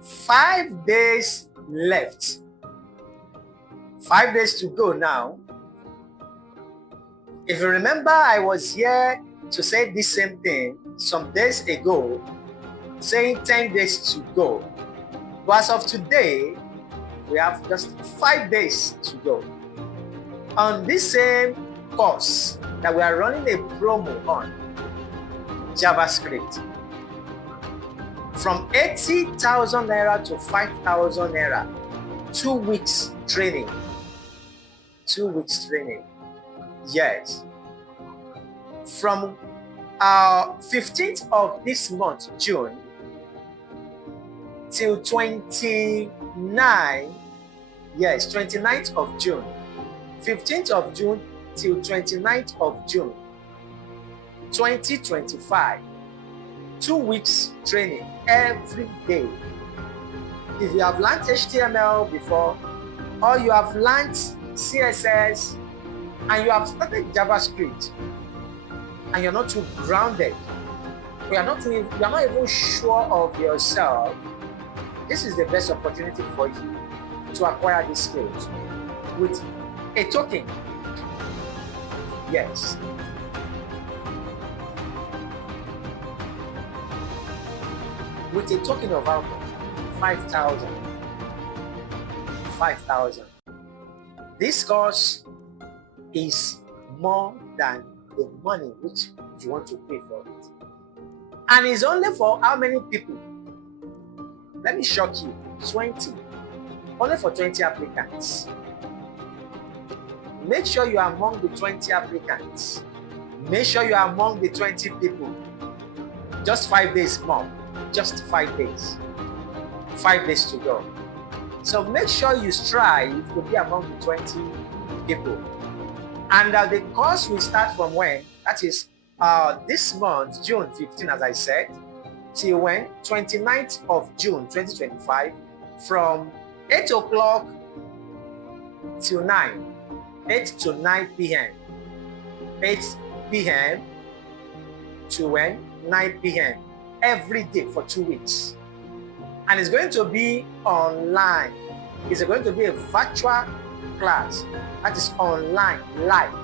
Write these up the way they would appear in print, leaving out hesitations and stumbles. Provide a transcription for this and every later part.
5 days left. 5 days to go now. If you remember, I was here to say the same thing some days ago, saying 10 days to go. But as of today, we have just 5 days to go. On this same course that we are running a promo on, JavaScript, from 80,000 naira to 5,000 naira, 2 weeks training. 2 weeks training. Yes. From 15th of this month, June, till 29th, yes, 29th of June. 15th of June till 29th of June, 2025. 2 weeks training every day. If you have learned HTML before, or you have learned CSS, and you have started JavaScript, and you're not too grounded, you're not even sure of yourself, this is the best opportunity for you to acquire these skills with a token. Yes. With a token of how much? 5,000. 5,000. This course is more than the money which you want to pay for it. And it's only for how many people? Let me shock you. 20. Only for 20 applicants. Make sure you are among the 20 applicants. Make sure you are among the 20 people. Just 5 days more. Just 5 days. 5 days to go. So make sure you strive to be among the 20 people. And the course will start from when? That is this month, June 15, as I said, till when? 29th of June 2025, from 8 o'clock till 9. 8 to 9 p.m. 8 p.m. to when? 9 p.m. every day for 2 weeks. And it's going to be online. It's going to be a virtual class that is online, live.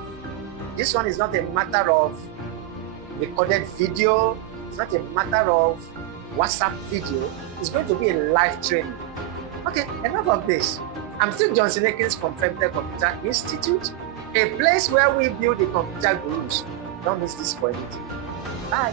This one is not a matter of recorded video. It's not a matter of WhatsApp video. It's going to be a live training. Okay, enough of this. I'm still Johnson Akins from Phemteck Computer Institute, a place where we build the computer gurus. Don't miss this for anything. Bye.